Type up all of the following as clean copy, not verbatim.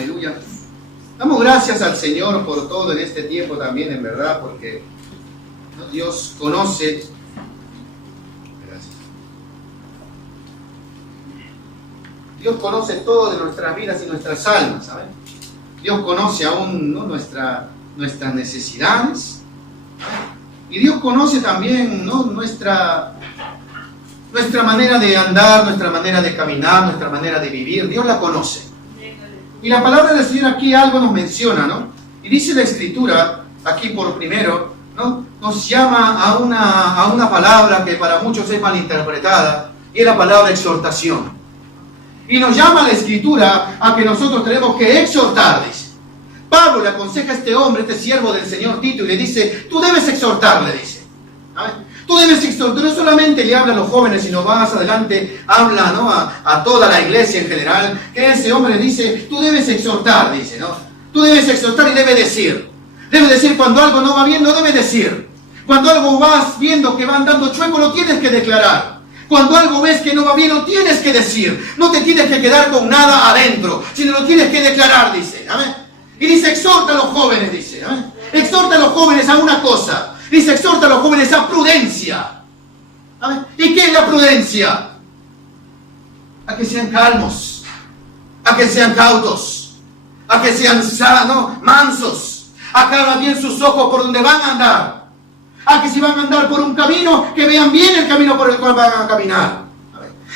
Aleluya. Damos gracias al Señor por todo en este tiempo también, en verdad, porque Dios conoce. Gracias. Dios conoce todo de nuestras vidas y nuestras almas, ¿saben? Dios conoce aún, ¿no?, nuestras necesidades. Y Dios conoce también, ¿no?, nuestra manera de andar, nuestra manera de caminar, nuestra manera de vivir. Dios la conoce. Y la palabra del Señor aquí algo nos menciona, ¿no? Y dice la Escritura, aquí por primero, ¿no?, nos llama a una palabra que para muchos es malinterpretada, y es la palabra exhortación. Y nos llama la Escritura a que nosotros tenemos que exhortar, dice. Pablo le aconseja a este hombre, este siervo del Señor Tito, y le dice, tú debes exhortarle, dice. ¿Amén? Tú debes exhortar, no solamente le habla a los jóvenes, sino más adelante habla, ¿no?, a toda la iglesia en general, que ese hombre dice, tú debes exhortar, dice, ¿no? Tú debes exhortar y debe decir cuando algo no va bien, no debe decir. Cuando algo vas viendo que va andando chueco, lo tienes que declarar. Cuando algo ves que no va bien, lo tienes que decir. No te tienes que quedar con nada adentro, sino lo tienes que declarar, dice. ¿Amén? Y dice, exhorta a los jóvenes, dice. ¿Amén? Exhorta a los jóvenes a una cosa. Dice, exhorta a los jóvenes a prudencia. ¿Amén? ¿Y qué es la prudencia? A que sean calmos, a que sean cautos, a que sean mansos, a que abran bien sus ojos por donde van a andar, a que si van a andar por un camino, que vean bien el camino por el cual van a caminar.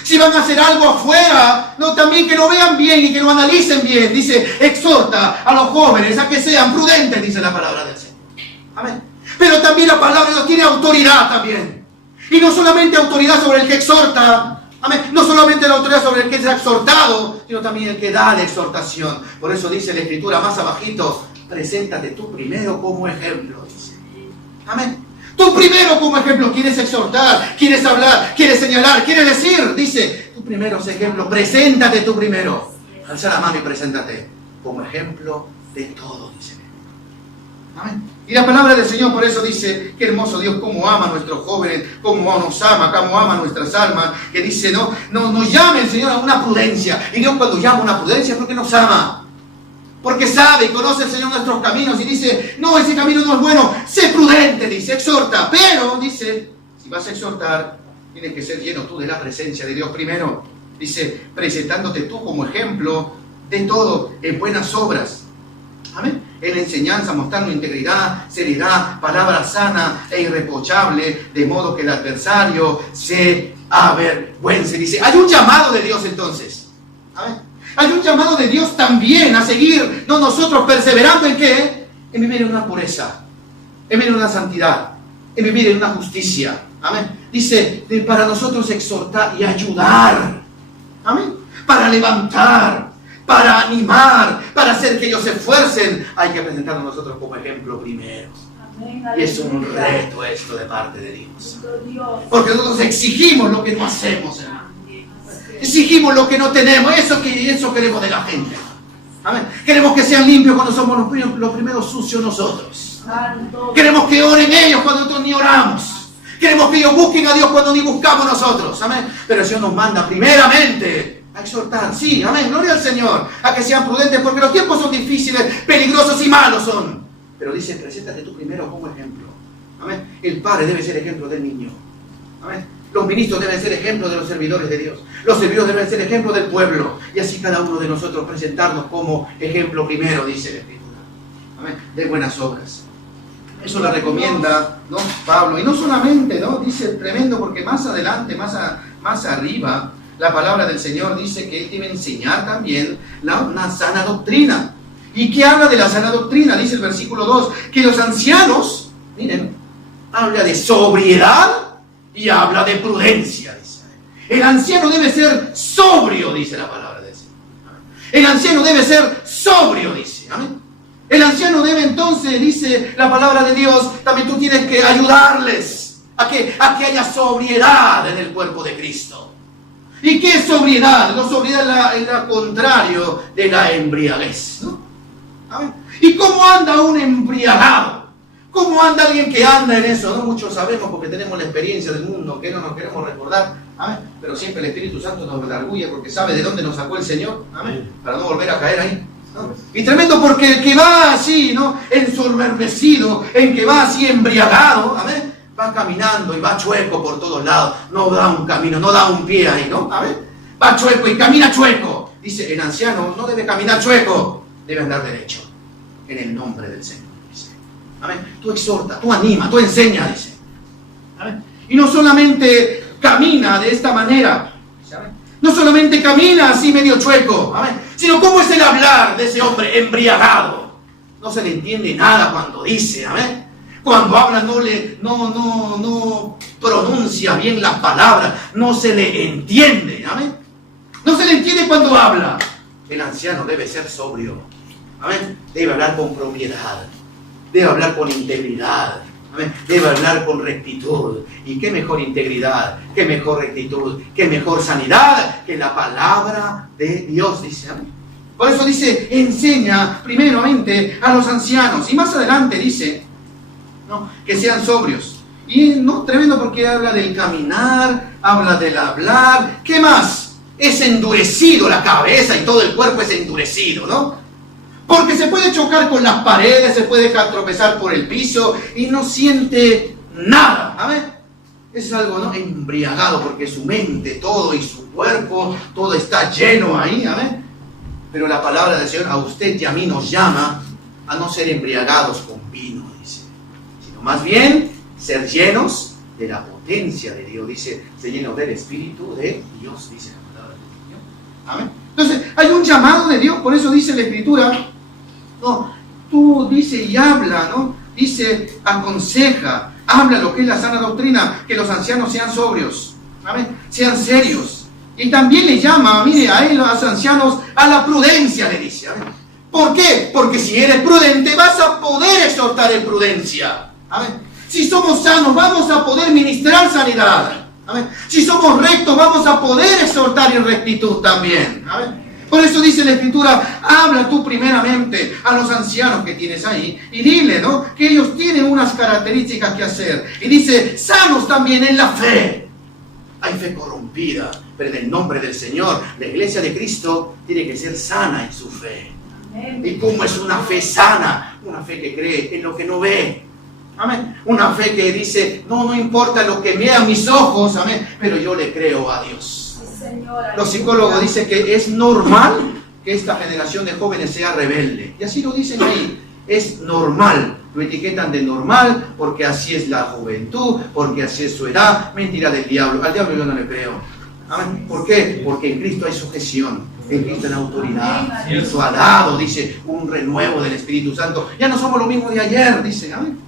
Si van a hacer algo afuera, no, también que lo vean bien y que lo analicen bien. Dice, exhorta a los jóvenes a que sean prudentes, dice la palabra del Señor. Amén. Pero también la palabra de Dios tiene autoridad también. Y no solamente autoridad sobre el que exhorta, amén, no solamente la autoridad sobre el que es exhortado, sino también el que da la exhortación. Por eso dice la Escritura más abajito, preséntate tú primero como ejemplo, dice. Amén. Tú primero como ejemplo, quieres exhortar, quieres hablar, quieres señalar, quieres decir, dice, tú primero es ejemplo, preséntate tú primero. Alza la mano y preséntate como ejemplo de todo, dice. Amén. Y la palabra del Señor por eso dice, qué hermoso Dios, cómo ama a nuestros jóvenes, cómo nos ama, cómo ama a nuestras almas, que dice, no nos llame el Señor a una prudencia. Y Dios cuando llama a una prudencia es porque nos ama. Porque sabe y conoce el Señor nuestros caminos y dice, no, ese camino no es bueno, sé prudente, dice, exhorta. Pero, dice, si vas a exhortar, tienes que ser lleno tú de la presencia de Dios primero. Dice, presentándote tú como ejemplo de todo en buenas obras. Amén. En la enseñanza, mostrando integridad, seriedad, palabra sana e irreprochable, de modo que el adversario se avergüence. Dice, hay un llamado de Dios entonces. Amén. Hay un llamado de Dios también a seguir, no nosotros perseverando en qué, en vivir en una pureza, en vivir en una santidad, en vivir en una justicia. Amén. Dice, para nosotros exhortar y ayudar. Amén. Para levantar, para animar, para hacer que ellos se esfuercen, hay que presentarnos nosotros como ejemplo primero. Amén. Y es un reto esto de parte de Dios. Porque nosotros exigimos lo que no hacemos, hermano. Exigimos lo que no tenemos, eso queremos de la gente. Amén. Queremos que sean limpios cuando somos los primeros sucios nosotros. Queremos que oren ellos cuando nosotros ni oramos. Queremos que ellos busquen a Dios cuando ni buscamos nosotros. Amén. Pero el Señor nos manda primeramente a exhortar, sí, amén, gloria al Señor, a que sean prudentes, porque los tiempos son difíciles, peligrosos y malos son. Pero dice, preséntate tú primero como ejemplo. Amén. El padre debe ser ejemplo del niño. Amén. Los ministros deben ser ejemplos de los servidores de Dios. Los servidores deben ser ejemplos del pueblo. Y así cada uno de nosotros presentarnos como ejemplo primero, dice la Escritura. Amén. De buenas obras. Eso lo recomienda, ¿no?, Pablo. Y no solamente, ¿no?, dice tremendo, porque más adelante, más arriba, la palabra del Señor dice que Él debe enseñar también una sana doctrina. ¿Y qué habla de la sana doctrina? Dice el versículo 2, que los ancianos, miren, habla de sobriedad y habla de prudencia, dice. El anciano debe ser sobrio, dice la palabra de Dios. El anciano debe ser sobrio, dice. Amén. El anciano debe entonces, dice la palabra de Dios, también tú tienes que ayudarles a que haya sobriedad en el cuerpo de Cristo. ¿Y qué es sobriedad? La sobriedad es lo contrario de la embriaguez, ¿no? Amén. ¿Y cómo anda un embriagado? ¿Cómo anda alguien que anda en eso? No muchos sabemos porque tenemos la experiencia del mundo que no nos queremos recordar. Amén. Pero siempre el Espíritu Santo nos redarguye porque sabe de dónde nos sacó el Señor. Amén. Para no volver a caer ahí. ¿no? Y tremendo porque el que va así, ¿no? Ensoberbecido, en que va así embriagado, amén, va caminando y va chueco por todos lados, no da un camino, no da un pie ahí, ¿no? Amén. Va chueco y camina chueco. Dice, el anciano no debe caminar chueco, debe andar derecho, en el nombre del Señor, dice. Amén. Tú exhorta, tú anima, tú enseña, dice. Amén. Y no solamente camina de esta manera, ¿saben? No solamente camina así medio chueco, amén, sino cómo es el hablar de ese hombre embriagado. No se le entiende nada cuando dice, amén. Cuando habla no pronuncia bien las palabras, no se le entiende, amén. No se le entiende cuando habla. El anciano debe ser sobrio, amén. Debe hablar con propiedad, debe hablar con integridad, amén. Debe hablar con rectitud. Y qué mejor integridad, qué mejor rectitud, qué mejor sanidad que la palabra de Dios, dice, amén. Por eso dice, enseña primeramente a los ancianos. Y más adelante dice, ¿no?, que sean sobrios. Y no, tremendo, porque habla del caminar, habla del hablar. ¿Qué más? Es endurecido la cabeza y todo el cuerpo es endurecido, ¿no? Porque se puede chocar con las paredes, se puede tropezar por el piso y no siente nada, ¿amén? Es algo, ¿no?, embriagado, porque su mente, todo, y su cuerpo, todo está lleno ahí, ¿amén? Pero la palabra del Señor a usted y a mí nos llama a no ser embriagados con vino, dice, sino más bien ser llenos de la potencia de Dios, dice, ser llenos del Espíritu de Dios, dice la palabra del Señor. Amén. Entonces, hay un llamado de Dios, por eso dice la Escritura, no, tú dice y habla, ¿no? Dice, aconseja, habla lo que es la sana doctrina, que los ancianos sean sobrios, amén, sean serios. Y también le llama, mire, a él, a los ancianos, a la prudencia, le dice, amén. ¿Por qué? Porque si eres prudente, vas a poder exhortar en prudencia, amén. Si somos sanos, vamos a poder ministrar sanidad, amén. Si somos rectos, vamos a poder exhortar en rectitud también, amén. Por eso dice la Escritura, habla tú primeramente a los ancianos que tienes ahí y dile, ¿no?, que ellos tienen unas características que hacer. Y dice, sanos también en la fe. Hay fe corrompida, pero en el nombre del Señor, la iglesia de Cristo tiene que ser sana en su fe. Amén. ¿Y cómo es una fe sana? Una fe que cree en lo que no ve. Amén. Una fe que dice, no importa lo que vean mis ojos, amén, pero yo le creo a Dios. Los psicólogos dicen que es normal que esta generación de jóvenes sea rebelde. Y así lo dicen ahí. Es normal. Lo etiquetan de normal porque así es la juventud, porque así es su edad. Mentira del diablo. Al diablo yo no le creo. ¿Amén? ¿Por qué? Porque en Cristo hay sujeción. En Cristo hay autoridad. Cristo ha dado, dice, un renuevo del Espíritu Santo. Ya no somos lo mismo de ayer, dice. ¿Amén?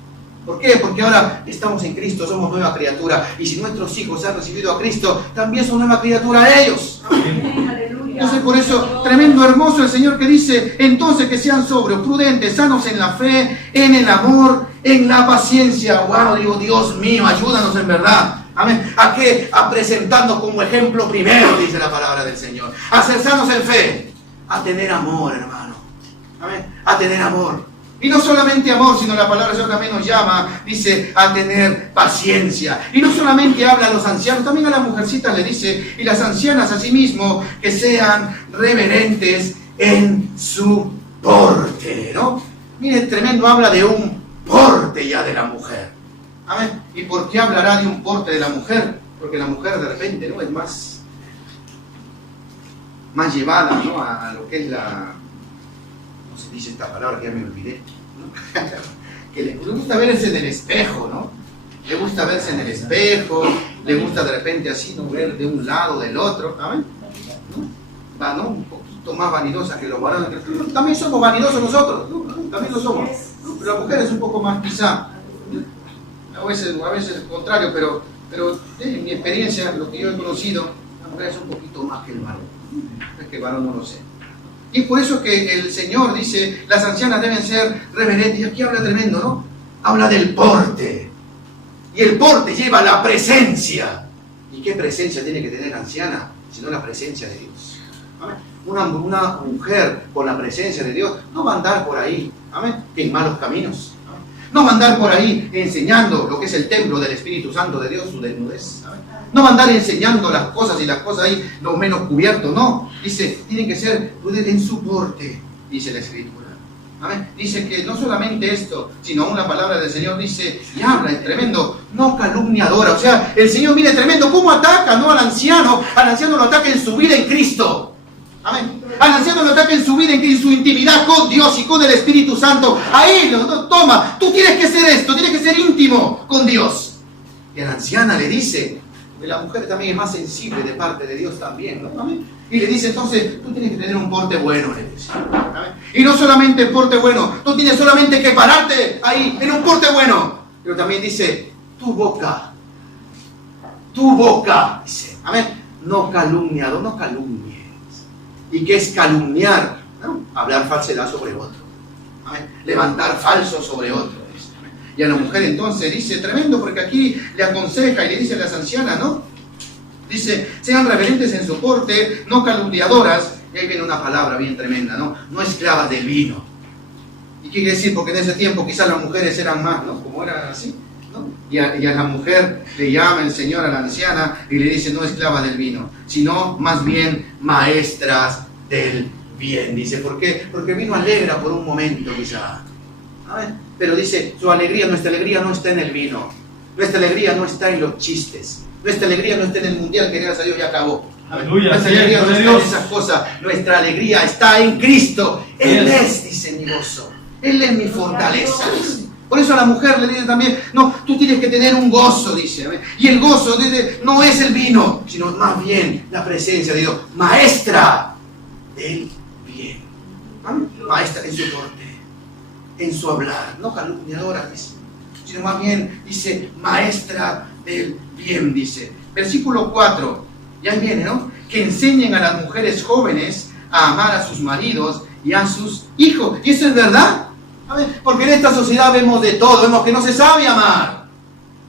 ¿Por qué? Porque ahora estamos en Cristo, somos nueva criatura. Y si nuestros hijos han recibido a Cristo, también son nueva criatura ellos. Entonces, por eso, tremendo, hermoso el Señor que dice, entonces que sean sobrios, prudentes, sanos en la fe, en el amor, en la paciencia. Wow, digo, Dios mío, ayúdanos en verdad. Amén. ¿A qué? A presentarnos como ejemplo primero, dice la palabra del Señor. A ser sanos en fe, a tener amor, hermano. Amén. A tener amor. Y no solamente amor, sino la palabra del Señor también nos llama, dice, a tener paciencia. Y no solamente habla a los ancianos, también a las mujercitas le dice, y las ancianas asimismo, que sean reverentes en su porte, ¿no? Mire, tremendo, habla de un porte ya de la mujer. Amén. ¿Y por qué hablará de un porte de la mujer? Porque la mujer de repente, ¿no?, es más llevada, ¿no?, a lo que es la... no se dice esta palabra que ya me olvidé, ¿no? Que le gusta verse en el espejo, ¿no? Le gusta verse en el espejo, le gusta de repente así, ¿no?, ver de un lado, del otro, ¿saben? ¿No? Va, ¿no?, un poquito más vanidosa que los varones. También somos vanidosos nosotros, ¿no? También lo somos, ¿no? Pero la mujer es un poco más quizá, a veces el contrario, pero en mi experiencia, lo que yo he conocido, la mujer es un poquito más que el varón. Es que el varón no lo sé. Y por eso que el Señor dice, las ancianas deben ser reverentes. Y aquí habla tremendo, ¿no? Habla del porte. Y el porte lleva la presencia. ¿Y qué presencia tiene que tener anciana? Sino la presencia de Dios. ¿Amén? Una mujer con la presencia de Dios no va a andar por ahí, ¿amén?, en malos caminos. No va a andar por ahí enseñando lo que es el templo del Espíritu Santo de Dios, su desnudez. ¿Amén? No va a andar enseñando las cosas ahí, lo menos cubierto, no. Dice, tienen que ser prudentes en su porte. dice la Escritura. Amén. Dice que no solamente esto, sino aún la palabra del Señor dice, y habla, es tremendo, no calumniadora. O sea, el Señor, mire, tremendo, ¿cómo ataca, no, al anciano? Al anciano lo ataca en su vida en Cristo. Amén. Al anciano lo ataca en su vida, en su intimidad con Dios y con el Espíritu Santo. Ahí toma, tú tienes que ser esto, tienes que ser íntimo con Dios. Y a la anciana le dice, que la mujer también es más sensible de parte de Dios también, ¿no? Amén. Y le dice, entonces, tú tienes que tener un porte bueno, le dice. ¿Amén? Y no solamente porte bueno, tú tienes solamente que pararte ahí, en un porte bueno. Pero también dice, tu boca, dice, amén, no calumniado, no calumnies. ¿Y qué es calumniar? ¿No? Hablar falsedad sobre otro. ¿Amén? Levantar falso sobre otro. Y a la mujer entonces dice, tremendo, porque aquí le aconseja y le dice a las ancianas, ¿no? Dice, sean reverentes en su porte, no calumniadoras. Y ahí viene una palabra bien tremenda, ¿no? No esclavas del vino. ¿Y qué quiere decir? Porque en ese tiempo quizás las mujeres eran más, ¿no? Como eran así, ¿no? Y a la mujer le llama el Señor a la anciana y le dice, no esclavas del vino, sino más bien maestras del bien. Dice, ¿por qué? Porque el vino alegra por un momento quizá. ¿Saben? Pero dice, nuestra alegría no está en el vino. Nuestra alegría no está en los chistes. Nuestra alegría no está en el mundial, que gracias a Dios ya acabó. Aleluya, nuestra alegría no está en esas cosas. Nuestra alegría está en Cristo. Él es, dice, mi gozo. Él es mi fortaleza, dice. Por eso a la mujer le dice también, no, tú tienes que tener un gozo, dice. Y el gozo no es el vino, sino más bien la presencia de Dios. Maestra del bien. Maestra en su porte, en su hablar, no calumniadora, dice, sino más bien, dice, maestra del bien, dice. Versículo 4, ya viene, ¿no? Que enseñen a las mujeres jóvenes a amar a sus maridos y a sus hijos. Y eso es verdad. A ver, porque en esta sociedad vemos de todo, vemos que no se sabe amar.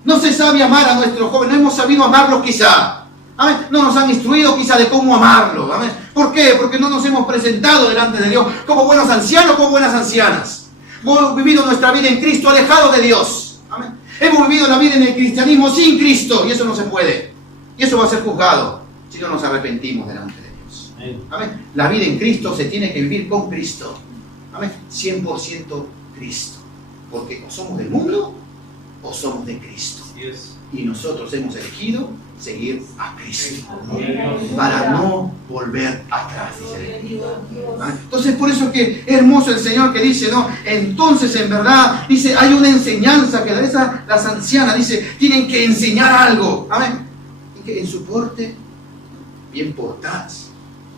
No se sabe amar a nuestros jóvenes, no hemos sabido amarlos quizá. Amén. No nos han instruido quizá de cómo amarlo. Amén. ¿Por qué? Porque no nos hemos presentado delante de Dios como buenos ancianos, como buenas ancianas. Hemos vivido nuestra vida en Cristo alejado de Dios. Amén. Hemos vivido la vida en el cristianismo sin Cristo y eso no se puede. Y eso va a ser juzgado si no nos arrepentimos delante de Dios. Amén. La vida en Cristo se tiene que vivir con Cristo. Amén. 100% Cristo. Porque o somos del mundo o somos de Cristo. Y nosotros hemos elegido seguir a Cristo para no volver atrás, dice. Entonces por eso que es hermoso el Señor que dice, ¿no? Entonces en verdad, dice, hay una enseñanza que las ancianas, dice, tienen que enseñar algo. Amén. Y que en su porte, bien portadas,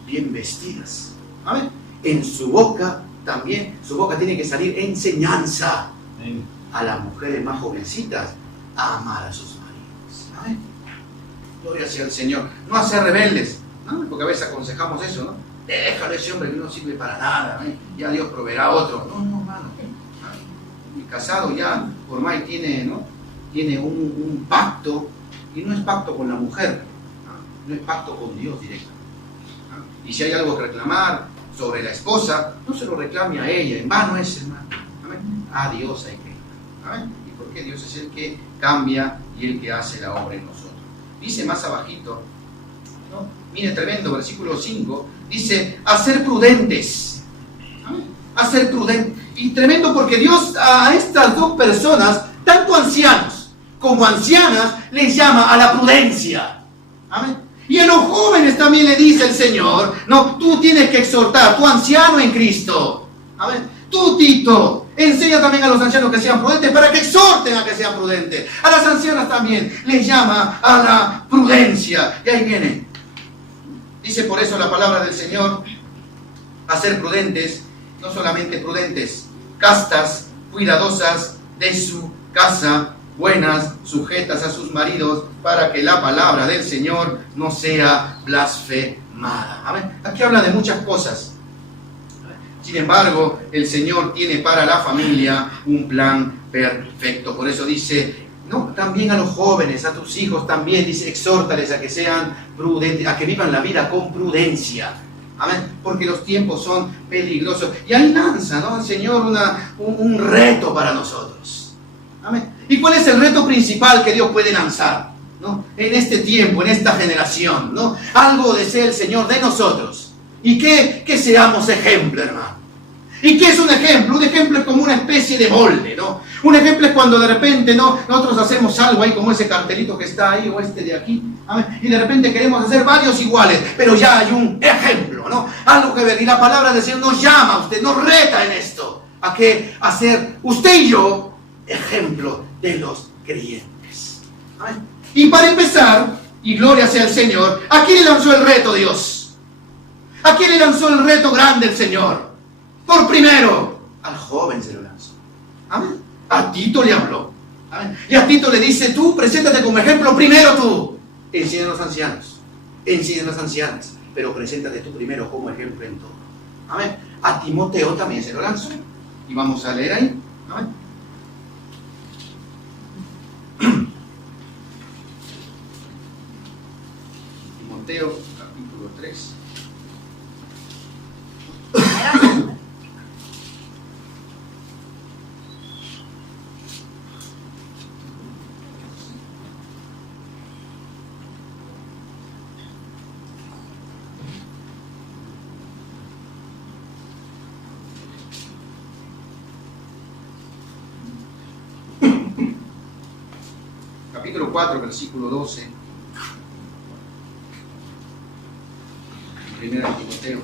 bien vestidas. Amén. En su boca también, su boca tiene que salir enseñanza a las mujeres más jovencitas a amar a sus maridos. Amén. Gloria sea al Señor. No a ser rebeldes, ¿no? Porque a veces aconsejamos eso, ¿no? Déjalo ese hombre que no sirve para nada, ¿eh? Ya Dios proveerá otro. No, hermano. Mi casado ya, por más tiene, ¿no? Tiene un pacto, y no es pacto con la mujer, no es pacto con Dios directo. Y si hay algo que reclamar sobre la esposa, no se lo reclame a ella, en vano es, hermano. Amén. A Dios hay que ir. Amén. Y porque Dios es el que cambia y el que hace la obra en nosotros. Dice más abajito, ¿no? Mire, tremendo, versículo 5, dice, a ser prudentes. ¿Amén? A ser prudentes. Y tremendo porque Dios a estas dos personas, tanto ancianos como ancianas, les llama a la prudencia. Amén. Y a los jóvenes también le dice el Señor, no, tú tienes que exhortar, tú anciano en Cristo. Amén. Tú, Tito, enseña también a los ancianos que sean prudentes para que exhorten a que sean prudentes. A las ancianas también les llama a la prudencia. Y ahí viene. Dice por eso la palabra del Señor, a ser prudentes, no solamente prudentes, castas, cuidadosas de su casa, buenas, sujetas a sus maridos, para que la palabra del Señor no sea blasfemada. Amén. Aquí habla de muchas cosas. Sin embargo, el Señor tiene para la familia un plan perfecto. Por eso dice, no, también a los jóvenes, a tus hijos también, dice, exhórtales a que sean prudentes, a que vivan la vida con prudencia. Amén. Porque los tiempos son peligrosos. Y ahí lanza, ¿no? El Señor un reto para nosotros. Amén. ¿Y cuál es el reto principal que Dios puede lanzar, ¿no? En este tiempo, en esta generación, ¿no? Algo desea el Señor de nosotros. Y que seamos ejemplo, hermano. ¿Y qué es un ejemplo? Un ejemplo es como una especie de molde, ¿no? Un ejemplo es cuando de repente, ¿no?, nosotros hacemos algo ahí como ese cartelito que está ahí o este de aquí, ¿amén?, y de repente queremos hacer varios iguales, pero ya hay un ejemplo, ¿no? Algo que ver. Y la palabra del Señor nos llama a usted, nos reta en esto, a que hacer usted y yo ejemplo de los creyentes. ¿Amén? Y para empezar, y gloria sea el Señor, ¿a quién le lanzó el reto Dios? ¿A quién le lanzó el reto grande el Señor? Por primero, al joven se lo lanzó. Amén. A Tito le habló. Amén. Y a Tito le dice, tú preséntate como ejemplo primero tú. Enseña a los ancianos. Enseña a las ancianas. Pero preséntate tú primero como ejemplo en todo. Amén. A Timoteo también se lo lanzó. Y vamos a leer ahí. Amén. Timoteo, capítulo 3. Capítulo 4, versículo 12. Primera Timoteo.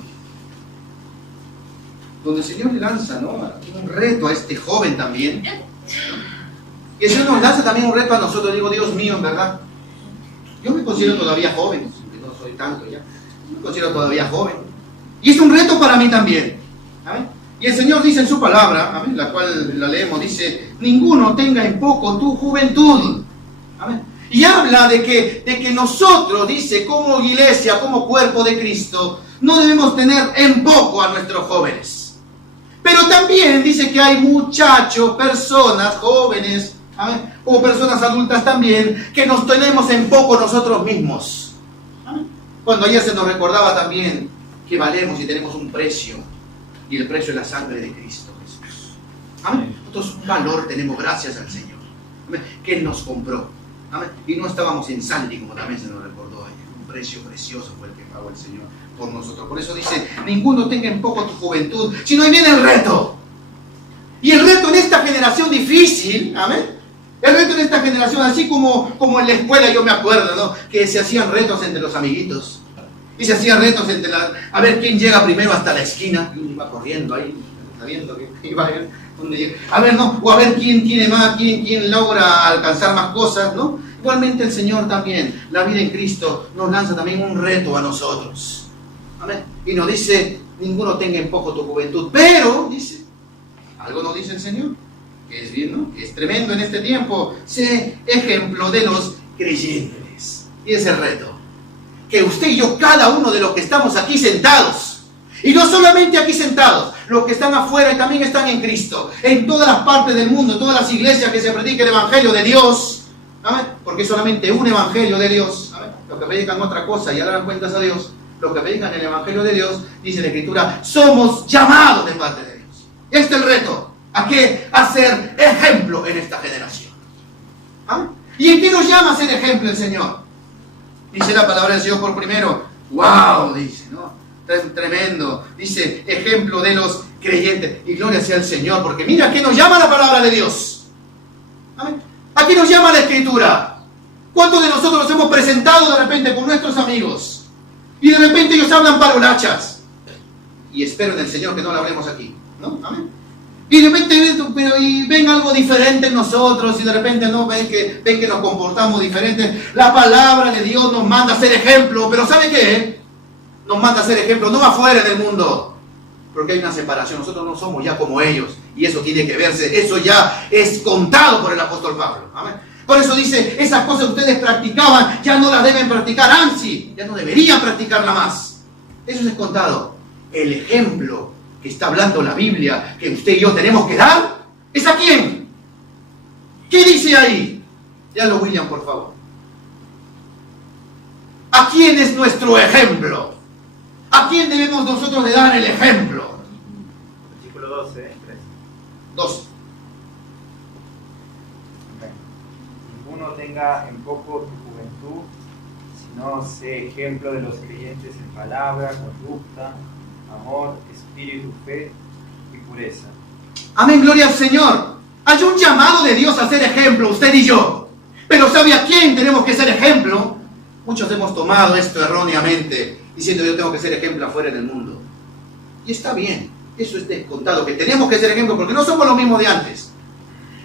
Donde el Señor le lanza, ¿no?, un reto a este joven también. Y el Señor nos lanza también un reto a nosotros. Digo, Dios mío, en verdad, yo me considero todavía joven, aunque no soy tanto ya. Me considero todavía joven. Y es un reto para mí también. ¿Amén? Y el Señor dice en su palabra, ¿amén?, la cual la leemos, dice, ninguno tenga en poco tu juventud. ¿Amén? Y habla de que nosotros, dice, como iglesia, como cuerpo de Cristo, no debemos tener en poco a nuestros jóvenes. Pero también dice que hay muchachos, personas, jóvenes, ¿amén?, o personas adultas también, que nos tenemos en poco nosotros mismos. ¿Amén? Cuando ayer se nos recordaba también que valemos y tenemos un precio, y el precio es la sangre de Cristo Jesús. ¿Amén? Nosotros un valor tenemos gracias al Señor, ¿amén?, que Él nos compró. ¿Amén? Y no estábamos en Santi, como también se nos recordó ayer. Un precio precioso fue el que pagó el Señor por nosotros. Por eso dice, ninguno tenga en poco tu juventud, sino ahí viene el reto. Y el reto en esta generación difícil, amén, el reto en esta generación, así como en la escuela, yo me acuerdo, ¿no?, que se hacían retos entre los amiguitos. Y se hacían retos entre a ver quién llega primero hasta la esquina. Y uno iba corriendo ahí, sabiendo que iba a ir donde llega. A ver, ¿no?, o a ver quién tiene más, quién logra alcanzar más cosas, ¿no? Igualmente el Señor también, la vida en Cristo, nos lanza también un reto a nosotros. Amén. Y nos dice, ninguno tenga en poco tu juventud. Pero, dice, algo nos dice el Señor, que es bien, ¿no?, que es tremendo en este tiempo. Sé ejemplo de los creyentes. Y es el reto. Que usted y yo, cada uno de los que estamos aquí sentados, y no solamente aquí sentados, los que están afuera y también están en Cristo, en todas las partes del mundo, todas las iglesias que se predica el Evangelio de Dios, ¿amén?, porque es solamente un Evangelio de Dios, ¿amén?, los que predican otra cosa y dan cuentas a Dios, los que predican el Evangelio de Dios, dice la Escritura, somos llamados de parte de Dios. Este es el reto, ¿a qué? A ser ejemplo en esta generación. ¿Amén? ¿Y en qué nos llama a ser ejemplo el Señor? Dice la palabra del Señor por primero, wow, dice, ¿no?, tremendo, dice, ejemplo de los creyentes. Y gloria sea al Señor, porque mira que nos llama la palabra de Dios. ¿Amén? ¿A qué nos llama la Escritura? ¿Cuántos de nosotros nos hemos presentado de repente con nuestros amigos? Y de repente ellos hablan parolachas. Y espero en el Señor que no lo hablemos aquí, ¿no? ¿Amén? Y de repente ven algo diferente en nosotros, y de repente no ven que nos comportamos diferentes. La palabra de Dios nos manda a ser ejemplo, pero ¿sabe qué? Nos manda a ser ejemplo, no afuera en el mundo, porque hay una separación. Nosotros no somos ya como ellos, y eso tiene que verse. Eso ya es contado por el apóstol Pablo. ¿Amén? Por eso dice, esas cosas que ustedes practicaban, ya no las deben practicar, ansi, ya no deberían practicarla más. Eso es contado. El ejemplo que está hablando la Biblia, que usted y yo tenemos que dar, ¿es a quién? ¿Qué dice ahí? Léalo, William, por favor. ¿A quién es nuestro ejemplo? ¿A quién debemos nosotros de dar el ejemplo? Versículo 12, 3. 12. Ninguno tenga en poco tu juventud, sino sé ejemplo de los creyentes en palabra, conducta, amor, espíritu, fe y pureza. Amén, gloria al Señor. Hay un llamado de Dios a ser ejemplo, usted y yo. Pero ¿sabe a quién tenemos que ser ejemplo? Muchos hemos tomado esto erróneamente, diciendo yo tengo que ser ejemplo afuera en el mundo. Y está bien, eso es descontado, que tenemos que ser ejemplo, porque no somos los mismos de antes.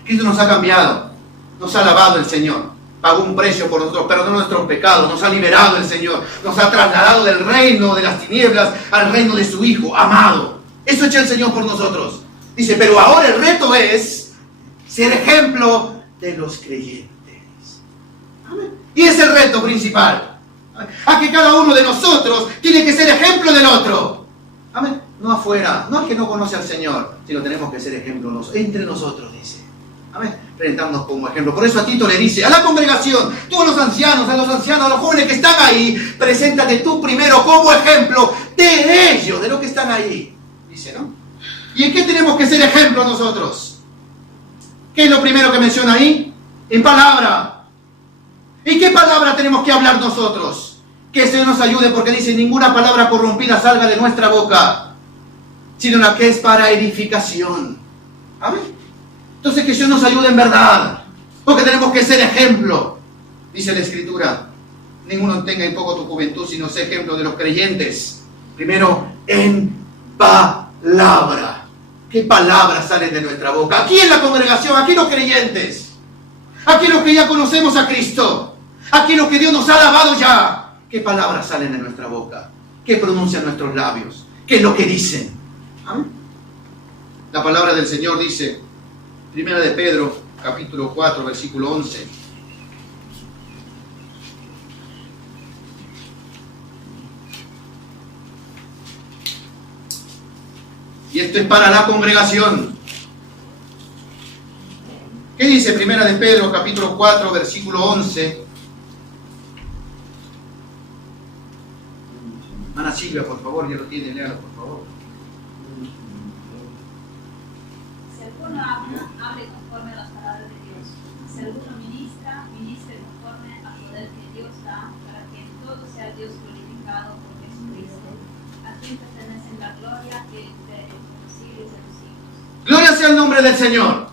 Cristo nos ha cambiado, nos ha lavado el Señor, pagó un precio por nosotros, perdonó nuestros pecados, nos ha liberado el Señor, nos ha trasladado del reino de las tinieblas al reino de su Hijo amado. Eso ha hecho el Señor por nosotros. Dice, pero ahora el reto es ser ejemplo de los creyentes. Amén. Y es el reto principal. A que cada uno de nosotros tiene que ser ejemplo del otro. Amén. No afuera, no es que no conoce al Señor, sino tenemos que ser ejemplo entre nosotros, dice. Amén. Presentarnos como ejemplo. Por eso a Tito le dice, a la congregación, tú a los ancianos, a los jóvenes que están ahí, preséntate tú primero como ejemplo de ellos, de los que están ahí. Dice, ¿no? ¿Y en qué tenemos que ser ejemplo nosotros? ¿Qué es lo primero que menciona ahí? En palabra. ¿Y qué palabra tenemos que hablar nosotros? Que el Señor nos ayude, porque dice, ninguna palabra corrompida salga de nuestra boca, sino la que es para edificación. Amén. Entonces que Dios nos ayude en verdad, porque tenemos que ser ejemplo. Dice la Escritura, ninguno tenga en poco tu juventud, sino sea ejemplo de los creyentes. Primero, en palabra. ¿Qué palabras salen de nuestra boca? Aquí en la congregación, aquí los creyentes, aquí los que ya conocemos a Cristo, aquí los que Dios nos ha lavado ya. ¿Qué palabras salen de nuestra boca? ¿Qué pronuncian nuestros labios? ¿Qué es lo que dicen? ¿Amén? La palabra del Señor dice, Primera de Pedro, capítulo 4, versículo 11. Y esto es para la congregación. ¿Qué dice Primera de Pedro, capítulo 4, versículo 11? Hermana Silvia, por favor, ya lo tiene, léalo, por favor. Si alguno habla, hable conforme a las palabras de Dios. Si alguno ministra, ministre conforme al poder que Dios da, para que en todo sea Dios glorificado por Jesucristo, a quien pertenece la gloria que los siglos de los siglos. Gloria sea el nombre del Señor.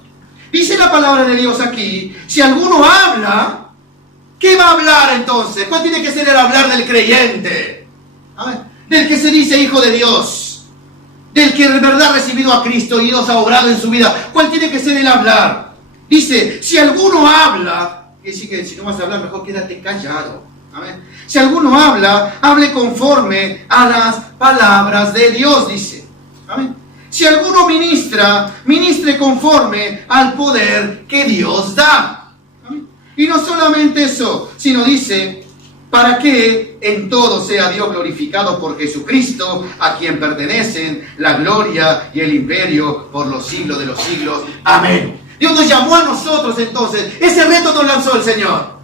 Dice la palabra de Dios aquí, si alguno habla, ¿qué va a hablar entonces? ¿Cuál tiene que ser el hablar del creyente? Del que se dice hijo de Dios, del que en verdad ha recibido a Cristo y Dios ha obrado en su vida. ¿Cuál tiene que ser el hablar? Dice, si alguno habla, que sí, que si no vas a hablar, mejor quédate callado. Amén. Si alguno habla, hable conforme a las palabras de Dios, dice. Amén. Si alguno ministra, ministre conforme al poder que Dios da. Amén. Y no solamente eso, sino dice, para que en todo sea Dios glorificado por Jesucristo, a quien pertenecen la gloria y el imperio por los siglos de los siglos. Amén. Dios nos llamó a nosotros entonces. Ese reto nos lanzó el Señor.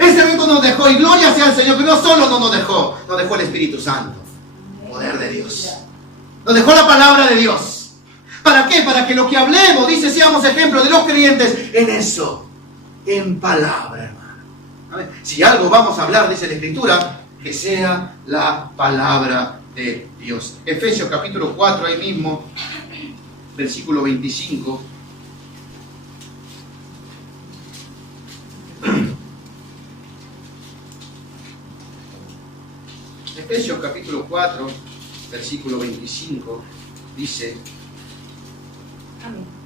Ese reto nos dejó, y gloria sea al Señor, que no solo nos dejó el Espíritu Santo, poder de Dios. Nos dejó la palabra de Dios. ¿Para qué? Para que lo que hablemos, dice, seamos ejemplos de los creyentes en eso, en palabra, hermano. Si algo vamos a hablar, dice la Escritura, que sea la palabra de Dios. Efesios capítulo 4, ahí mismo, versículo 25. Efesios capítulo 4, versículo 25, dice... Amén.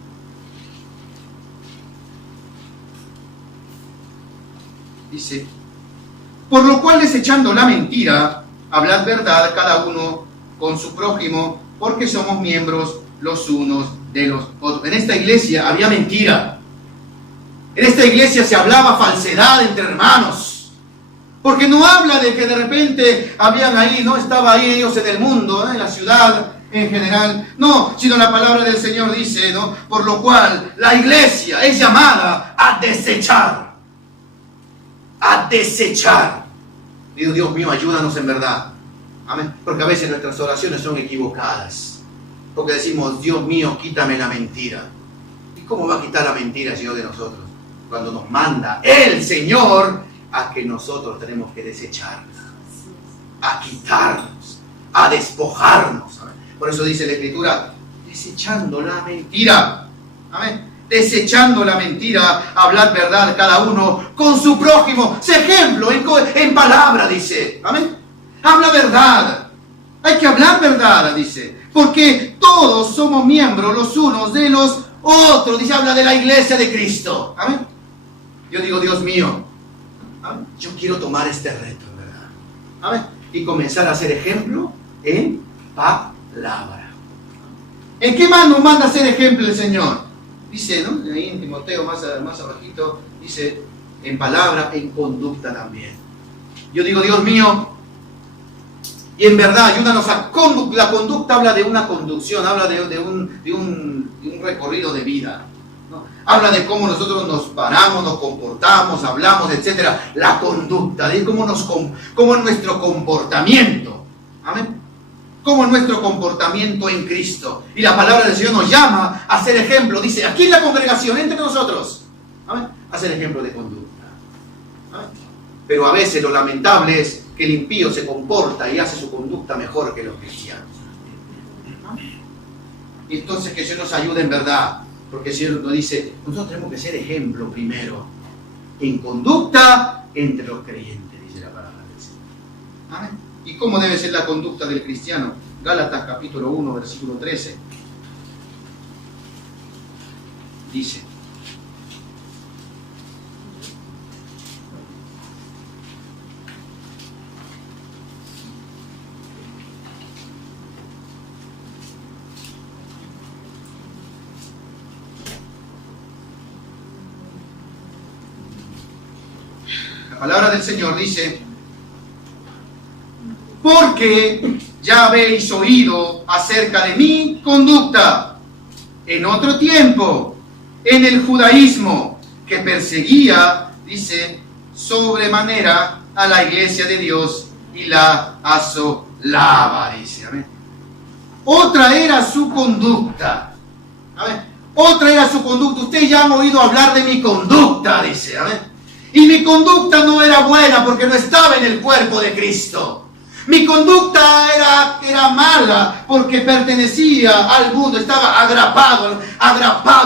Dice, por lo cual desechando la mentira, hablad verdad cada uno con su prójimo, porque somos miembros los unos de los otros. En esta iglesia había mentira. En esta iglesia se hablaba falsedad entre hermanos. Porque no habla de que de repente habían ahí, no estaba ahí ellos en el mundo, en la ciudad en general. No, sino la palabra del Señor dice, ¿no? Por lo cual la iglesia es llamada a desechar. A desechar. Digo, Dios mío, ayúdanos en verdad. Amén. Porque a veces nuestras oraciones son equivocadas. Porque decimos, Dios mío, quítame la mentira. ¿Y cómo va a quitar la mentira el Señor de nosotros? Cuando nos manda el Señor a que nosotros tenemos que desecharla, a quitarnos, a despojarnos. Amén. Por eso dice la Escritura, desechando la mentira. Amén. Desechando la mentira, hablar verdad cada uno con su prójimo. Sé ejemplo en palabra, dice. Amén. Habla verdad. Hay que hablar verdad, dice. Porque todos somos miembros los unos de los otros. Dice, habla de la iglesia de Cristo. Amén. Yo digo, Dios mío, amén, yo quiero tomar este reto, ¿verdad? Amén. Y comenzar a ser ejemplo en palabra. ¿En qué más nos manda a ser ejemplo el Señor? Dice, ¿no? Ahí en Timoteo, más abajito, dice, en palabra, en conducta también. Yo digo, Dios mío, y en verdad, ayúdanos a conducta. La conducta habla de una conducción, habla de un recorrido de vida, ¿no? Habla de cómo nosotros nos paramos, nos comportamos, hablamos, etc. La conducta, de cómo es nuestro comportamiento. Amén. Como nuestro comportamiento en Cristo. Y la palabra del Señor nos llama a ser ejemplo. Dice, aquí en la congregación, entre nosotros, ¿amén?, a ser ejemplo de conducta. ¿Amén? Pero a veces lo lamentable es que el impío se comporta y hace su conducta mejor que los cristianos. ¿Amén? Y entonces que el Señor nos ayude en verdad. Porque el Señor nos dice, nosotros tenemos que ser ejemplo primero en conducta entre los creyentes, dice la palabra del Señor. Amén. ¿Y cómo debe ser la conducta del cristiano? Gálatas capítulo 1, versículo 13. Dice, la palabra del Señor dice, porque ya habéis oído acerca de mi conducta en otro tiempo, en el judaísmo, que perseguía, dice, sobremanera a la iglesia de Dios y la asolaba, dice. Amén. Otra era su conducta. Amén. Otra era su conducta. Ustedes ya han oído hablar de mi conducta, dice. Amén. Y mi conducta no era buena porque no estaba en el cuerpo de Cristo. Mi conducta era mala porque pertenecía al mundo, estaba agrapado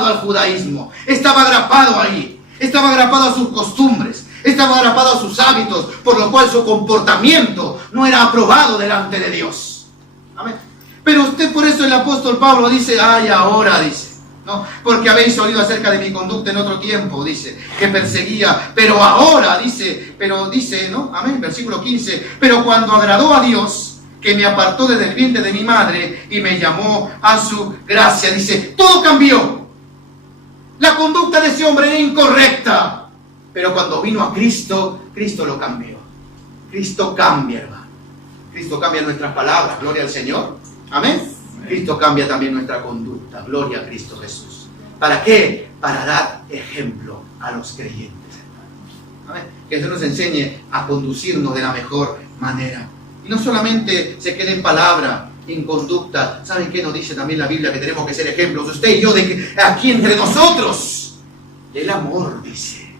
al judaísmo, estaba agrapado ahí, estaba agrapado a sus costumbres, estaba agrapado a sus hábitos, por lo cual su comportamiento no era aprobado delante de Dios. Amén. Pero usted, por eso el apóstol Pablo dice, ay, ahora, dice, ¿no? Porque habéis oído acerca de mi conducta en otro tiempo, dice, que perseguía, pero ahora, dice, ¿no? Amén, versículo 15, pero cuando agradó a Dios, que me apartó desde el vientre de mi madre y me llamó a su gracia, dice, todo cambió. La conducta de ese hombre era incorrecta, pero cuando vino a Cristo, Cristo lo cambió. Cristo cambia, hermano. Cristo cambia nuestras palabras, gloria al Señor. Amén. Cristo cambia también nuestra conducta. Gloria a Cristo Jesús. ¿Para qué? Para dar ejemplo a los creyentes. ¿Amén? Que Dios nos enseñe a conducirnos de la mejor manera. Y no solamente se quede en palabra, en conducta. ¿Saben qué nos dice también la Biblia? Que tenemos que ser ejemplos. Usted y yo, de que aquí entre nosotros. El amor, dice.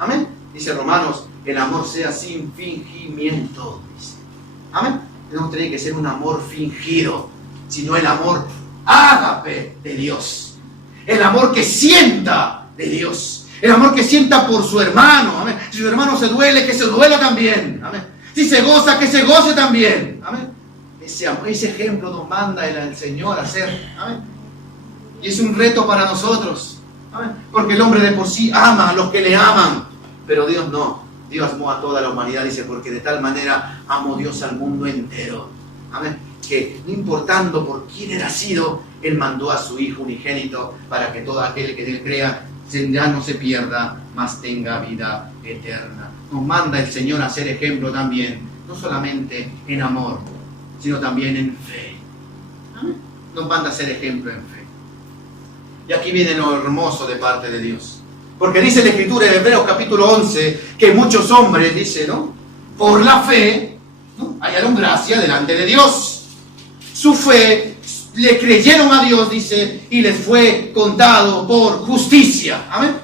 Amén. Dice Romanos, el amor sea sin fingimiento. Dice. Amén. No tiene que ser un amor fingido, sino el amor ágape de Dios. El amor que sienta de Dios. El amor que sienta por su hermano. Amén. Si su hermano se duele, que se duela también. Amén. Si se goza, que se goce también. Amén. Ese ejemplo nos manda el Señor a hacer. Amén. Y es un reto para nosotros. Amén. Porque el hombre de por sí ama a los que le aman. Pero Dios no. Dios amó a toda la humanidad, dice, porque de tal manera amó Dios al mundo entero. Amén. Que no importando por quién era nacido, Él mandó a su Hijo unigénito para que todo aquel que en Él crea ya no se pierda, mas tenga vida eterna. Nos manda el Señor a ser ejemplo también, no solamente en amor, sino también en fe. Amén. Nos manda a ser ejemplo en fe. Y aquí viene lo hermoso de parte de Dios. Porque dice la Escritura en Hebreos capítulo 11 que muchos hombres, dice, ¿no?, por la fe, ¿no?, hallaron gracia delante de Dios. Su fe, le creyeron a Dios, dice, y les fue contado por justicia. Amén.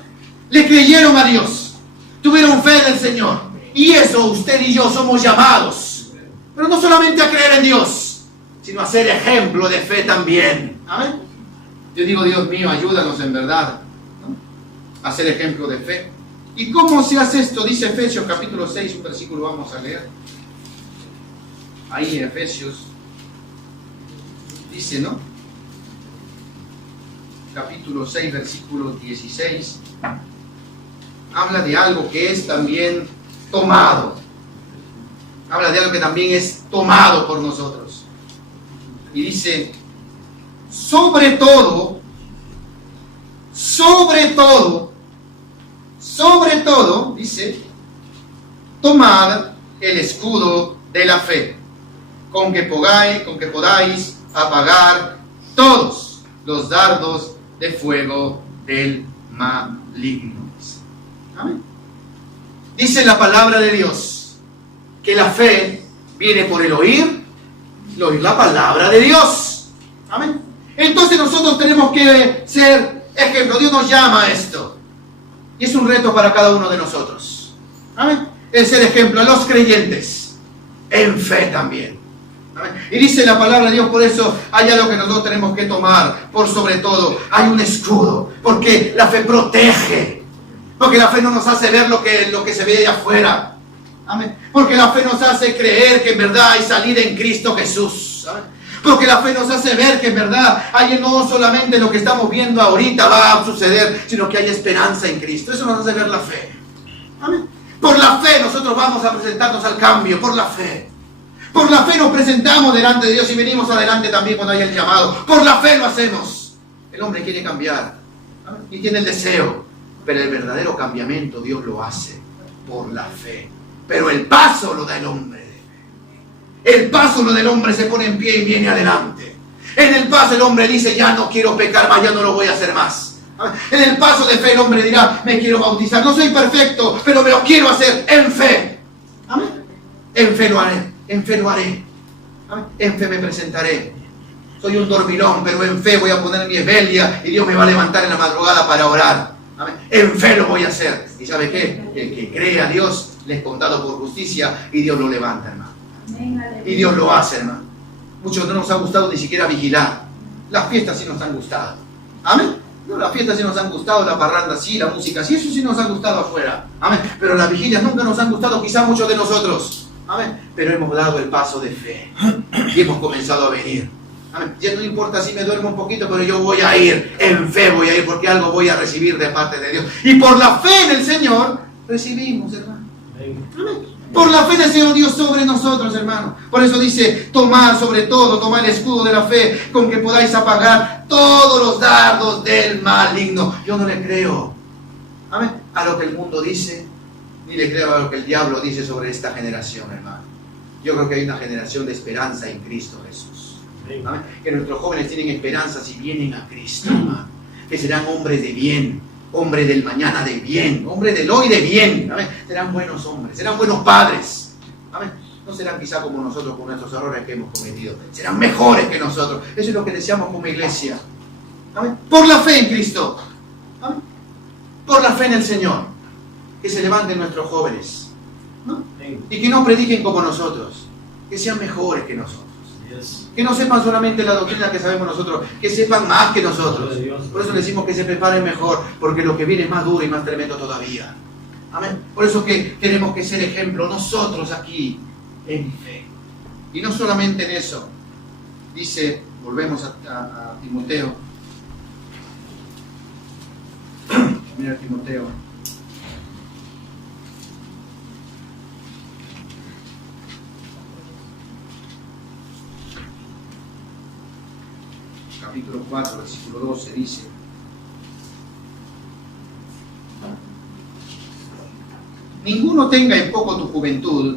Le creyeron a Dios. Tuvieron fe del Señor. Y eso usted y yo somos llamados. Pero no solamente a creer en Dios, sino a ser ejemplo de fe también. Amén. Yo digo, Dios mío, ayúdanos en verdad, ¿no?, a ser ejemplo de fe. ¿Y cómo se hace esto? Dice Efesios capítulo 6, un versículo vamos a leer. Ahí en Efesios dice, ¿no?, capítulo 6, versículo 16, habla de algo que es también tomado. Habla de algo que también es tomado por nosotros. Y dice, sobre todo, dice, tomad el escudo de la fe, con que podáis apagar todos los dardos de fuego del maligno. Amén. Dice la palabra de Dios que la fe viene por el oír la palabra de Dios. Amén. Entonces nosotros tenemos que ser ejemplo. Dios nos llama a esto. Y es un reto para cada uno de nosotros. Amén. El ser ejemplo a los creyentes en fe también. Amén. Y dice la palabra de Dios, por eso hay algo que nosotros tenemos que tomar. Por sobre todo, hay un escudo. Porque la fe protege. Porque la fe no nos hace ver lo que se ve de afuera. Amén. Porque la fe nos hace creer que en verdad hay salida en Cristo Jesús. Amén. Porque la fe nos hace ver que en verdad hay no solamente lo que estamos viendo ahorita va a suceder, sino que hay esperanza en Cristo. Eso nos hace ver la fe. Amén. Por la fe nosotros vamos a presentarnos al cambio. Por la fe. Por la fe nos presentamos delante de Dios y venimos adelante también cuando haya el llamado. Por la fe lo hacemos. El hombre quiere cambiar. Amén. Y tiene el deseo. Pero el verdadero cambiamiento Dios lo hace por la fe. Pero el paso lo da el hombre. El paso lo del hombre se pone en pie y viene adelante. En el paso el hombre dice, ya no quiero pecar más, ya no lo voy a hacer más. En el paso de fe el hombre dirá, me quiero bautizar. No soy perfecto, pero me lo quiero hacer en fe. Amén. En fe lo haré. En fe lo haré. Amén. En fe me presentaré. Soy un dormilón, pero en fe voy a poner mi esbelia y Dios me va a levantar en la madrugada para orar. Amén. En fe lo voy a hacer. ¿Y sabe qué? El que cree a Dios le es contado por justicia y Dios lo levanta, hermano. Y Dios lo hace, hermano. Muchos no nos ha gustado ni siquiera vigilar. Las fiestas sí nos han gustado. Amén. No, las fiestas sí nos han gustado, la parranda sí, la música sí, eso sí nos ha gustado afuera. Amén. Pero las vigilias nunca nos han gustado, quizá muchos de nosotros. Amén. Pero hemos dado el paso de fe y hemos comenzado a venir. Amén. Ya no importa si me duermo un poquito, pero yo voy a ir. En fe voy a ir porque algo voy a recibir de parte de Dios. Y por la fe en el Señor recibimos, hermano. Amén. Por la fe del Señor Dios sobre nosotros, hermano. Por eso dice, tomad sobre todo, tomad el escudo de la fe, con que podáis apagar todos los dardos del maligno. Yo no le creo, amén, a lo que el mundo dice, ni le creo a lo que el diablo dice sobre esta generación, hermano. Yo creo que hay una generación de esperanza en Cristo Jesús. Amén. Que nuestros jóvenes tienen esperanza si vienen a Cristo, hermano. Que serán hombres de bien. Hombre del mañana de bien, hombre del hoy de bien. Amén. Serán buenos hombres, serán buenos padres. Amén. No serán quizá como nosotros con nuestros errores que hemos cometido. Serán mejores que nosotros. Eso es lo que deseamos como iglesia. Amén. Por la fe en Cristo. Amén. Por la fe en el Señor. Que se levanten nuestros jóvenes, ¿no? Y que no prediquen como nosotros. Que sean mejores que nosotros. Que no sepan solamente la doctrina que sabemos nosotros, que sepan más que nosotros. Por eso decimos que se preparen mejor, porque lo que viene es más duro y más tremendo todavía. Amén. Por eso que tenemos que ser ejemplo nosotros aquí en fe. Y no solamente en eso. Dice, volvemos a Timoteo. Mira Timoteo. Capítulo 4, versículo 12 dice: ninguno tenga en poco tu juventud,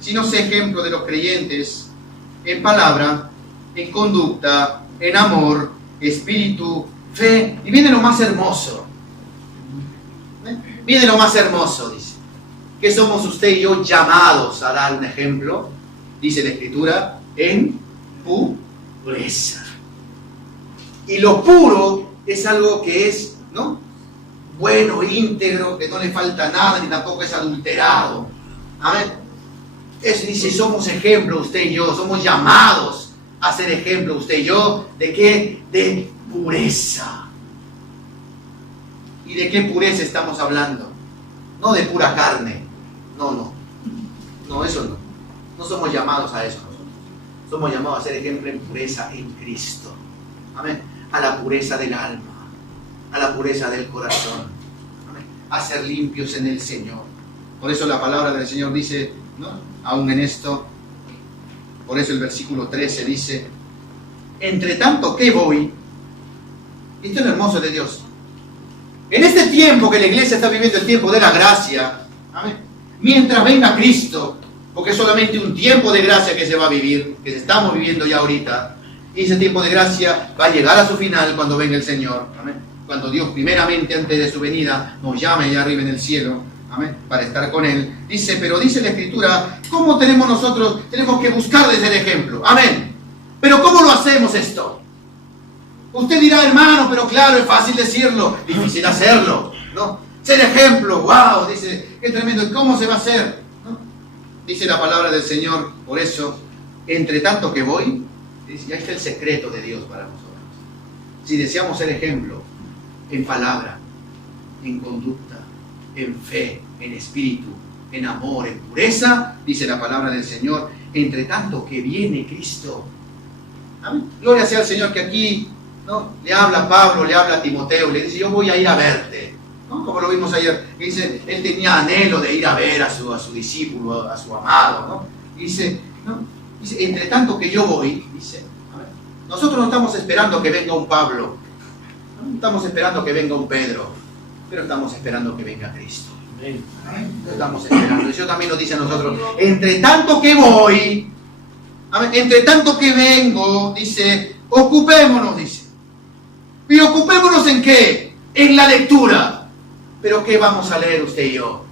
sino sé ejemplo de los creyentes en palabra, en conducta, en amor, espíritu, fe. Y viene lo más hermoso. Viene lo más hermoso, dice. Que somos usted y yo llamados a dar un ejemplo, dice la Escritura, en pureza. Y lo puro es algo que es, ¿no?, bueno, íntegro, que no le falta nada, ni tampoco es adulterado. Amén. Eso dice, somos ejemplo, usted y yo, somos llamados a ser ejemplo, usted y yo, ¿de qué? De pureza. ¿Y de qué pureza estamos hablando? No de pura carne. No, eso no. No somos llamados a eso nosotros. Somos llamados a ser ejemplo en pureza en Cristo. Amén. A la pureza del alma, a la pureza del corazón. Amén. A ser limpios en el Señor. Por eso la palabra del Señor dice, ¿no? Aún en esto, por eso el versículo 13 dice, entre tanto que voy, esto es lo hermoso de Dios. En este tiempo que la iglesia está viviendo el tiempo de la gracia, amén, mientras venga Cristo, porque es solamente un tiempo de gracia que se va a vivir, que estamos viviendo ya ahorita, y ese tiempo de gracia va a llegar a su final cuando venga el Señor, amén, cuando Dios primeramente antes de su venida nos llame allá arriba en el cielo, amén, para estar con Él. Dice, pero dice la Escritura, ¿cómo tenemos nosotros? Tenemos que buscar de ser ejemplo, amén. Pero ¿cómo lo hacemos esto? Usted dirá, hermano, pero claro, es fácil decirlo, difícil hacerlo, ¿no? Ser ejemplo, wow, dice, qué tremendo, ¿cómo se va a hacer? ¿No? Dice la palabra del Señor, por eso, entre tanto que voy, dice, ahí está el secreto de Dios para nosotros. Si deseamos ser ejemplo, en palabra, en conducta, en fe, en espíritu, en amor, en pureza, dice la palabra del Señor, entre tanto que viene Cristo. Amén. Gloria sea al Señor que aquí, ¿no?, le habla a Pablo, le habla a Timoteo, le dice, yo voy a ir a verte, ¿no? Como lo vimos ayer, dice, él tenía anhelo de ir a ver a su discípulo, a su amado, ¿no? Dice, ¿no? Dice, entre tanto que yo voy, dice, amén. Nosotros no estamos esperando que venga un Pablo, no estamos esperando que venga un Pedro, pero estamos esperando que venga Cristo. Amén. Estamos esperando. Eso también nos dice a nosotros, entre tanto que voy, amén, entre tanto que vengo, dice, ocupémonos, dice. ¿Y ocupémonos en qué? En la lectura. ¿Pero qué vamos a leer usted y yo?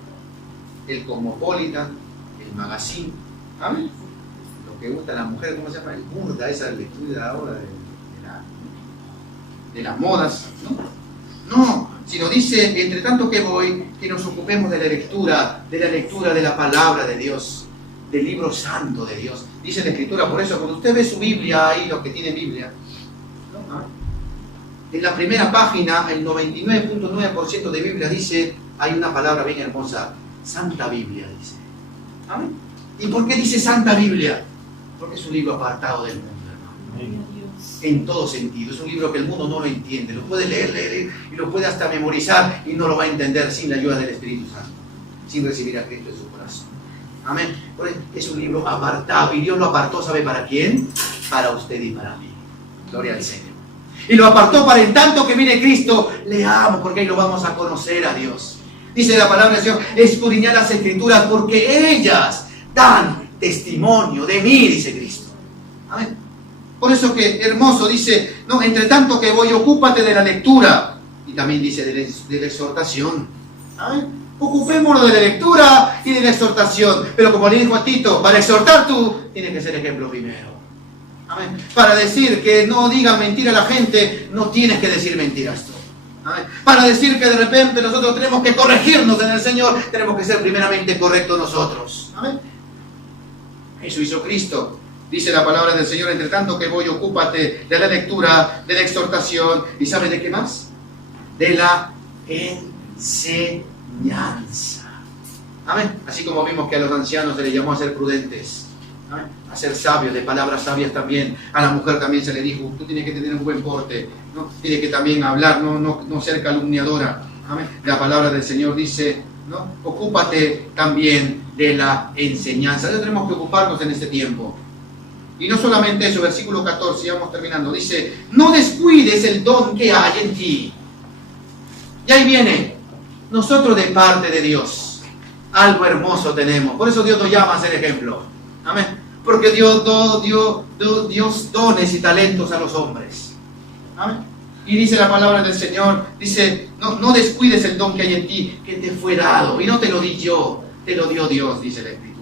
El Cosmopolitan, el Magazine, amén. Lo que gusta a la mujer, ¿cómo se llama? El burda, esa lectura ahora de las modas, ¿no? No, sino dice, entre tanto que voy, que nos ocupemos de la lectura de la palabra de Dios, del libro santo de Dios. Dice la Escritura, por eso, cuando usted ve su Biblia, ahí los que tienen Biblia, ¿no? En la primera página, el 99.9% de Biblia dice, hay una palabra bien hermosa, Santa Biblia, dice. ¿Amén? ¿Y por qué dice Santa Biblia? Porque es un libro apartado del mundo, hermano. En todo sentido. Es un libro que el mundo no lo entiende. Lo puede leer y lo puede hasta memorizar y no lo va a entender sin la ayuda del Espíritu Santo, sin recibir a Cristo en su corazón. Amén. Es un libro apartado y Dios lo apartó, ¿sabe para quién? Para usted y para mí. Gloria al Señor. Y lo apartó para en tanto que viene Cristo, leamos, porque ahí lo vamos a conocer a Dios. Dice la palabra del Señor, escudriñad las Escrituras porque ellas dan testimonio de mí, dice Cristo. Amén. Por eso que hermoso, dice, no, entre tanto que voy, ocúpate de la lectura. Y también dice de la exhortación. ¿Amén? Ocupémonos de la lectura y de la exhortación. Pero como le dijo a Tito, para exhortar tú, tienes que ser ejemplo primero. Amén. Para decir que no diga mentira a la gente, no tienes que decir mentiras tú. Amén. Para decir que de repente nosotros tenemos que corregirnos en el Señor, tenemos que ser primeramente correctos nosotros. Amén. Eso hizo Cristo. Dice la palabra del Señor, entre tanto que voy, ocúpate de la lectura, de la exhortación, ¿y sabes de qué más? De la enseñanza. Amén. Así como vimos que a los ancianos se les llamó a ser prudentes, amén, a ser sabios, de palabras sabias también. A la mujer también se le dijo, tú tienes que tener un buen porte, ¿no? Tienes que también hablar, no ser calumniadora. Amén. La palabra del Señor dice, ¿no? Ocúpate también de la enseñanza. Ya tenemos que ocuparnos en este tiempo. Y no solamente eso, versículo 14, ya vamos terminando, dice, no descuides el don que hay en ti. Y ahí viene, nosotros de parte de Dios, algo hermoso tenemos. Por eso Dios nos llama a ser ejemplo. Amén. Porque Dios dio dones y talentos a los hombres. Amén. Y dice la palabra del Señor, dice, no descuides el don que hay en ti, que te fue dado. Y no te lo di yo, te lo dio Dios, dice la Escritura.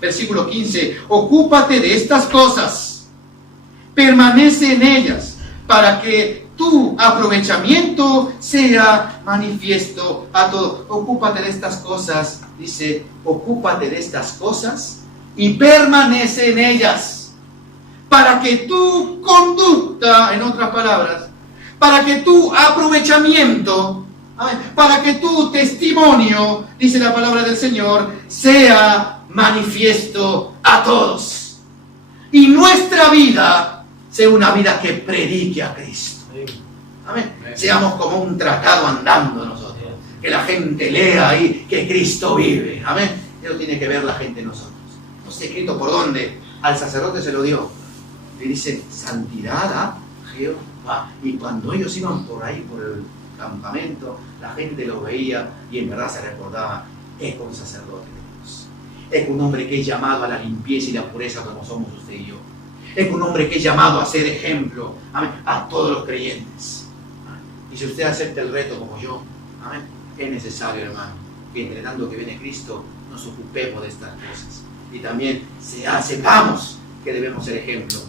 Versículo 15, ocúpate de estas cosas, permanece en ellas, para que tu aprovechamiento sea manifiesto a todos. Ocúpate de estas cosas, dice, ocúpate de estas cosas y permanece en ellas, para que tu conducta, en otras palabras, para que tu aprovechamiento, para que tu testimonio, dice la palabra del Señor, sea manifiesto a todos. Y nuestra vida sea una vida que predique a Cristo. Amén. Seamos como un tratado andando nosotros. Que la gente lea ahí que Cristo vive. Amén. Eso tiene que ver la gente en nosotros. No sé escrito por dónde. Al sacerdote se lo dio. Le dice, santidad a Jehová. Y cuando ellos iban por ahí, por el campamento, la gente lo veía y en verdad se recordaba, es un sacerdote de Dios. Es un hombre que es llamado a la limpieza y la pureza como somos usted y yo. Es un hombre que es llamado a ser ejemplo, amén, a todos los creyentes. Y si usted acepta el reto como yo, amén, es necesario, hermano, que entre tanto que viene Cristo nos ocupemos de estas cosas. Y también sepamos que debemos ser ejemplo.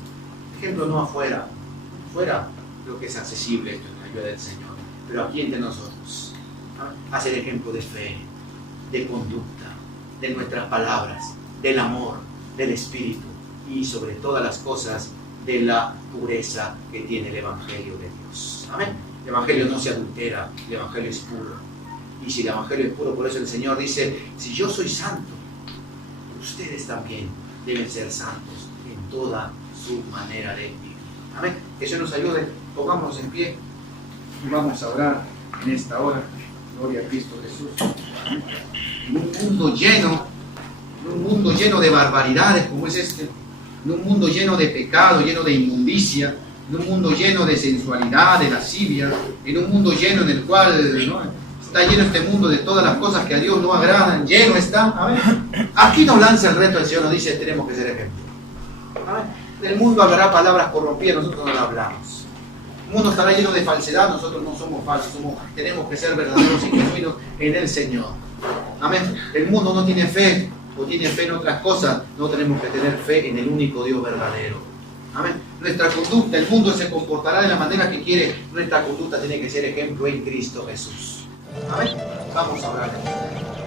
Ejemplo no afuera. Afuera creo que es accesible esto en la ayuda del Señor. Pero aquí entre nosotros, hacer ejemplo de fe, de conducta, de nuestras palabras, del amor, del Espíritu y sobre todas las cosas de la pureza que tiene el Evangelio de Dios. Amén. El Evangelio no se adultera, el Evangelio es puro. Y si el Evangelio es puro, por eso el Señor dice, si yo soy santo, ustedes también deben ser santos en toda su manera de vivir. Amén. Que Dios nos ayude, pongámonos en pie y vamos a orar en esta hora. Gloria a Cristo Jesús. En un mundo lleno de barbaridades como es este, en un mundo lleno de pecado, lleno de inmundicia, en un mundo lleno de sensualidad, de lascivia, en un mundo lleno en el cual, ¿no?, está lleno este mundo de todas las cosas que a Dios no agradan, lleno está. Amén. Aquí nos lanza el reto, el Señor nos dice, tenemos que ser ejemplo. Amén. El mundo hablará palabras corrompidas, nosotros no las hablamos. El mundo estará lleno de falsedad, nosotros no somos falsos, tenemos que ser verdaderos y genuinos en el Señor. Amén. El mundo no tiene fe, o tiene fe en otras cosas, no tenemos que tener fe en el único Dios verdadero. Amén. Nuestra conducta, el mundo se comportará de la manera que quiere, nuestra conducta tiene que ser ejemplo en Cristo Jesús. Amén. Vamos a orar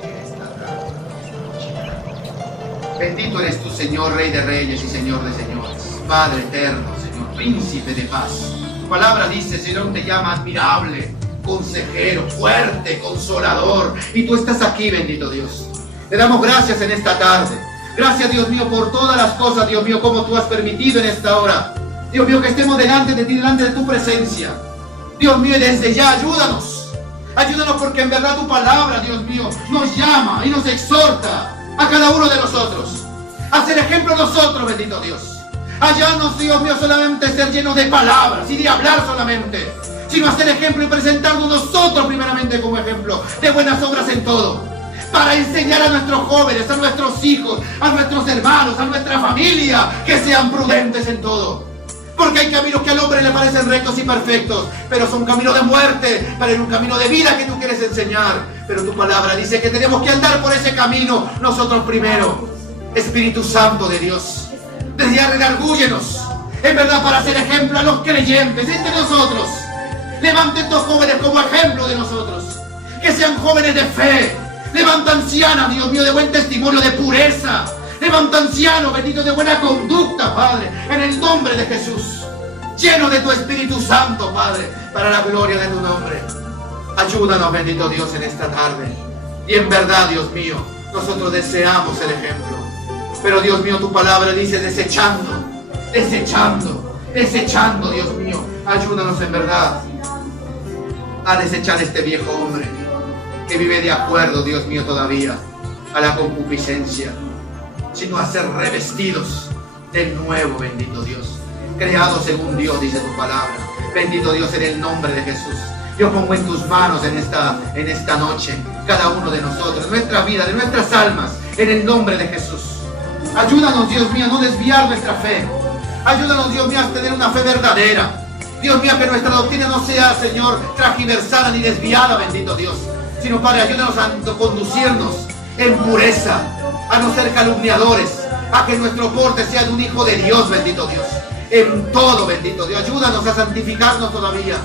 en esta noche. Bendito eres tú, Señor, Rey de Reyes y Señor de Señores, Padre eterno, Señor, Príncipe de paz. Tu palabra dice, Señor, te llama admirable, consejero, fuerte, consolador. Y tú estás aquí, bendito Dios. Te damos gracias en esta tarde. Gracias, Dios mío, por todas las cosas, Dios mío, como tú has permitido en esta hora. Dios mío, que estemos delante de ti, delante de tu presencia. Dios mío, y desde ya, ayúdanos. Ayúdanos porque en verdad tu palabra, Dios mío, nos llama y nos exhorta a cada uno de nosotros a ser ejemplo nosotros, bendito Dios. Hallarnos, Dios mío, solamente ser llenos de palabras y de hablar solamente, sino hacer ejemplo y presentarnos nosotros primeramente como ejemplo de buenas obras en todo, para enseñar a nuestros jóvenes, a nuestros hijos, a nuestros hermanos, a nuestra familia, que sean prudentes en todo. Porque hay caminos que al hombre le parecen rectos y perfectos, pero son caminos de muerte, pero en un camino de vida que tú quieres enseñar. Pero tu palabra dice que tenemos que andar por ese camino nosotros primero. Espíritu Santo de Dios, desde ya redargúyenos, en verdad, para ser ejemplo a los creyentes entre nosotros. Levanta estos jóvenes como ejemplo de nosotros, que sean jóvenes de fe. Levanta ancianas, Dios mío, de buen testimonio, de pureza. Levanta ancianos, bendito, de buena conducta, Padre, en el nombre de Jesús. Lleno de tu Espíritu Santo, Padre, para la gloria de tu nombre. Ayúdanos, bendito Dios, en esta tarde. Y en verdad, Dios mío, nosotros deseamos el ejemplo. Pero, Dios mío, tu palabra dice desechando, Dios mío. Ayúdanos en verdad a desechar este viejo hombre que vive de acuerdo, Dios mío, todavía a la concupiscencia, sino a ser revestidos del nuevo, bendito Dios, creados según Dios, dice tu palabra. Bendito Dios, en el nombre de Jesús, yo pongo en tus manos en esta noche cada uno de nosotros, nuestra vida, de nuestras almas, en el nombre de Jesús. Ayúdanos, Dios mío, a no desviar nuestra fe. Ayúdanos, Dios mío, a tener una fe verdadera. Dios mío, que nuestra doctrina no sea, Señor, tragiversada ni desviada, bendito Dios, sino, Padre, ayúdanos a conducirnos en pureza, a no ser calumniadores, a que nuestro porte sea de un hijo de Dios, bendito Dios, en todo, bendito Dios. Ayúdanos a santificarnos todavía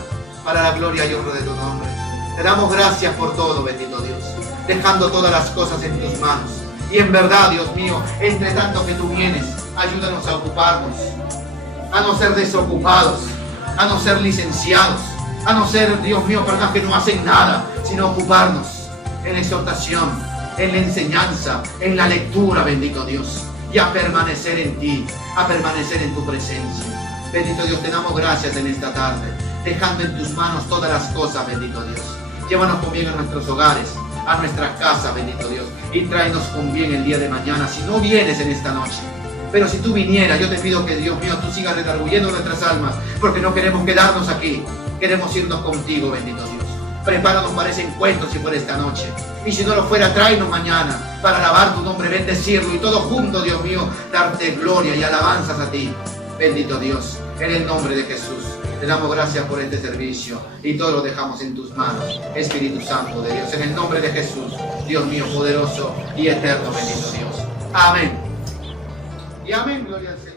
para la gloria y honra de tu nombre. Te damos gracias por todo, bendito Dios, dejando todas las cosas en tus manos. Y en verdad, Dios mío, entre tanto que tú vienes, ayúdanos a ocuparnos a no ser desocupados, a no ser licenciados, a no ser, Dios mío, personas que no hacen nada, sino ocuparnos en la exhortación, en la enseñanza, en la lectura, bendito Dios, y a permanecer en ti, a permanecer en tu presencia. Bendito Dios, te damos gracias en esta tarde, dejando en tus manos todas las cosas, bendito Dios. Llévanos con bien a nuestros hogares, a nuestras casas, bendito Dios, y tráenos con bien el día de mañana, si no vienes en esta noche. Pero si tú vinieras, yo te pido que, Dios mío, tú sigas redarguyendo nuestras almas, porque no queremos quedarnos aquí, queremos irnos contigo, bendito Dios. Prepáranos para ese encuentro si fuera esta noche. Y si no lo fuera, tráenos mañana para alabar tu nombre, bendecirlo y todo junto, Dios mío, darte gloria y alabanzas a ti. Bendito Dios, en el nombre de Jesús. Te damos gracias por este servicio y todo lo dejamos en tus manos, Espíritu Santo de Dios. En el nombre de Jesús, Dios mío, poderoso y eterno, bendito Dios. Amén. Y amén, gloria al Señor.